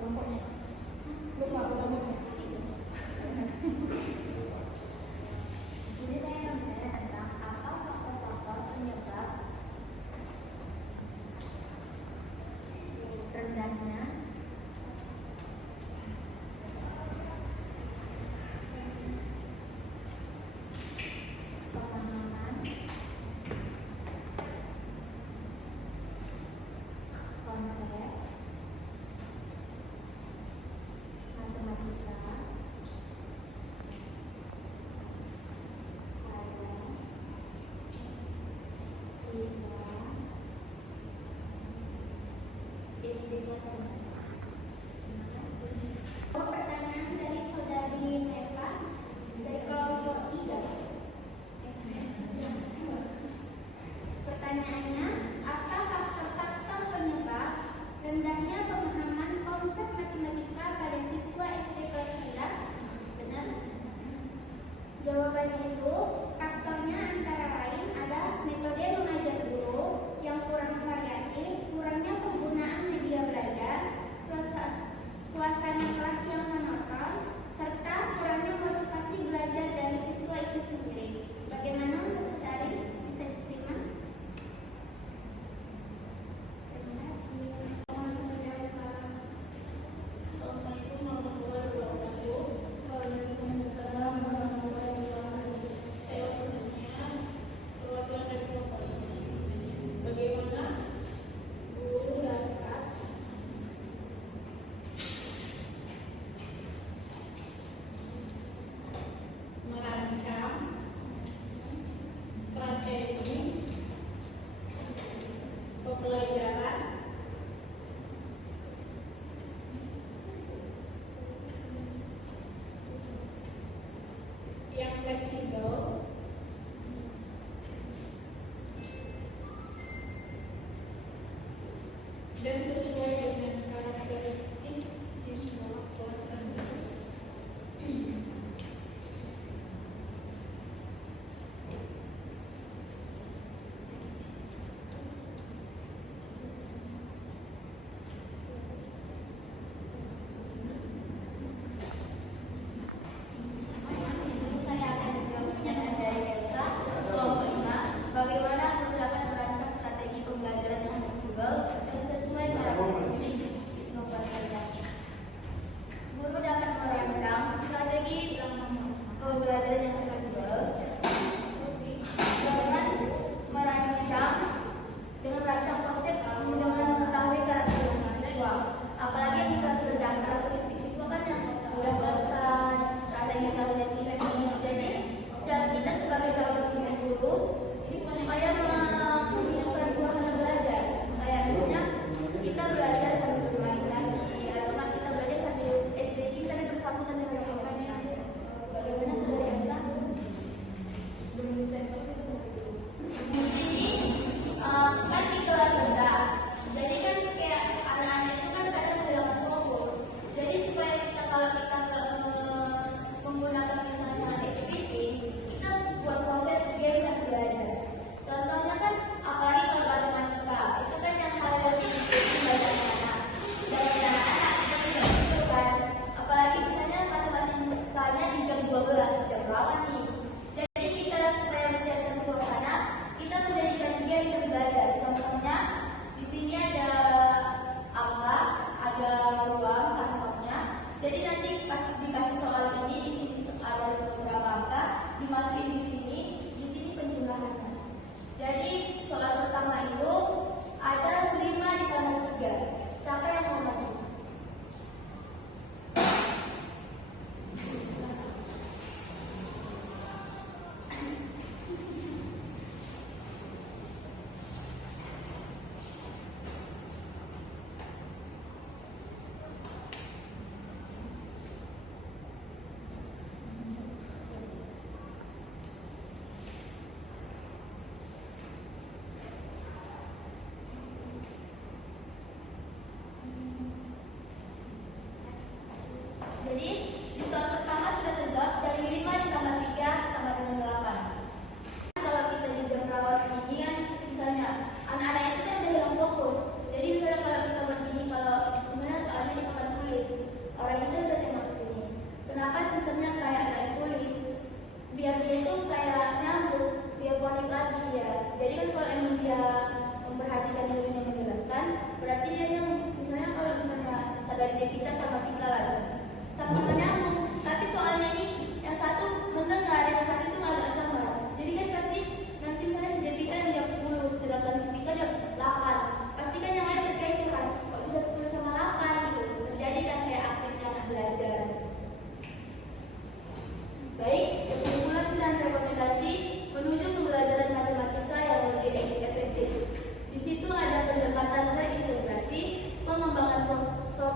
kelompoknya. Lupa kelompoknya. Jadi saya akan bertanya tentang apa faktor-faktor penyebab rendahnya pemahaman konsep matematika pertanyaan dari saudari Eva dari kelompok 3. Pertanyaannya, apa faktor-faktor penyebab rendahnya pemahaman konsep matematika pada siswa SD kelas 9? Benar? Jawabannya itu, faktornya antara lain ada metode mengajar guru yang kurang variatif, kurangnya penggunaan media belajar, suasana kelas yang monoton, serta kurangnya motivasi belajar dari siswa itu sendiri. Bagaimana Mbak Sutari? Bisa diterima? Terima kasih. Assalamualaikum warahmatullahi wabarakatuh. Waalaikumsalam warahmatullahi wabarakatuh. Saya sebenarnya perwakilan dari kelompok ini. Bagaimana guru dapat merancang strategi pembelajaran yang fleksibel dan sesuai dengan karakteristik siswa tertentu. Saya akan menjawab pertanyaan dari Elsa, kelompok 5. Bagaimana guru dapat merancang strategi pembelajaran yang fleksibel dan sesuai karakteristik siswa kelas 9? Guru dapat merancang strategi pembelajaran yang fleksibel dengan merancang konsep dengan mengetahui karakteristik siswa. Apalagi di kelas rendah, karakteristik siswa kan yang mudah bosan, rasa ingin tahu dan tinggi. Jadi kita sebagai calon guru ini supaya menginginkan suasana belajar. Kayak misalnya kita belajar sambil bermain lagi, atau kita belajar sambil SDG kita bersangkutan dengan rekan-rekannya. Bagaimana saudari Elsa? Di sini kan di kelas rendah, jadi kan kayak anak-anak itu kan kadang kehilangan fokus. Jadi supaya kita kalau kita menggunakan misalnya SPT, kita buat proses biar bisa belajar. Contohnya kan apalagi kalau matematika, itu kan yang hal yang belajar anak. Dari anak-anak kita tidak gitu kan. Apalagi misalnya matematikanya di jam 12, jam berapa nih? Jadi kita supaya mencairkan suasana, kita menjadikan dia bisa belajar. Contohnya di sini ada angka, ada ruang kantongnya. Jadi nanti pas dikasih soal ini, di sini ada beberapa angka, dimasukin di sini penjumlahannya. Jadi soal pertama itu ada 5 ditambah 3. Siapa yang mau maju?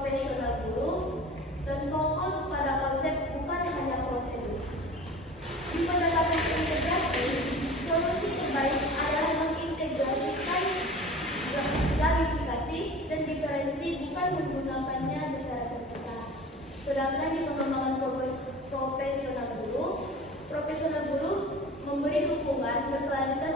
profesional guru dan fokus pada konsep bukan hanya prosedur. Di pendekatan integrasi, solusi terbaik adalah mengintegrasikan gamifikasi dan diferensi bukan menggunakannya secara terpisah. Sedangkan di pengembangan profesional guru memberi dukungan berkelanjutan